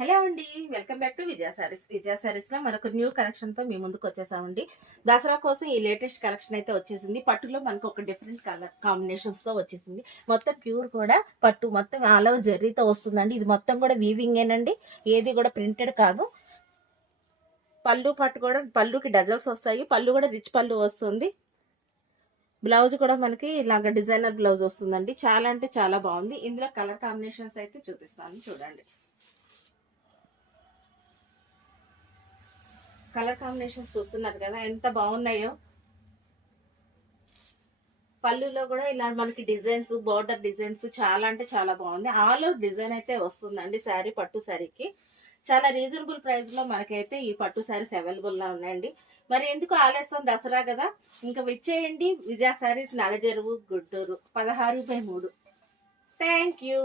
Hello అండి, welcome back to విజయ సారీస్ లో మనకు న్యూ కలెక్షన్ తో మీ ముందుకు వచ్చేసామండి. దసరా కోసం ఈ లేటెస్ట్ కలెక్షన్ అయితే వచ్చేసింది. పట్టులో మనకు ఒక డిఫరెంట్ కలర్ కాంబినేషన్స్ తో వచ్చేసింది. మొత్తం ప్యూర్ కూడా పట్టు మొత్తం ఆల్ ఓవర్ జెర్రీతో వస్తుందండి. ఇది మొత్తం కూడా వీవింగ్ ఏనండి, ఏది కూడా ప్రింటెడ్ కాదు. పళ్ళు పట్టు కూడా పళ్ళుకి డజల్స్ వస్తాయి. పళ్ళు కూడా రిచ్ పళ్ళు వస్తుంది. బ్లౌజ్ కూడా మనకి ఇలాగ డిజైనర్ బ్లౌజ్ వస్తుందండి. చాలా అంటే చాలా బాగుంది. ఇందులో కలర్ కాంబినేషన్స్ అయితే చూపిస్తాను చూడండి. కలర్ కాంబినేషన్స్ చూస్తున్నారు కదా ఎంత బాగున్నాయో. పళ్ళులో కూడా ఇలా మనకి డిజైన్స్, బార్డర్ డిజైన్స్ చాలా అంటే చాలా బాగుంది. ఆల్ ఓవర్ డిజైన్ అయితే వస్తుందండి శారీ, పట్టు శారీకి. చాలా రీజనబుల్ ప్రైస్ లో మనకైతే ఈ పట్టు శారీస్ అవైలబుల్ గా ఉన్నాయండి. మరి ఎందుకు ఆలస్యం, దసరా కదా, ఇంకా విచ్చేయండి. విజయ శారీస్, నడజరువు, గుంటూరు 16/3. Thank you.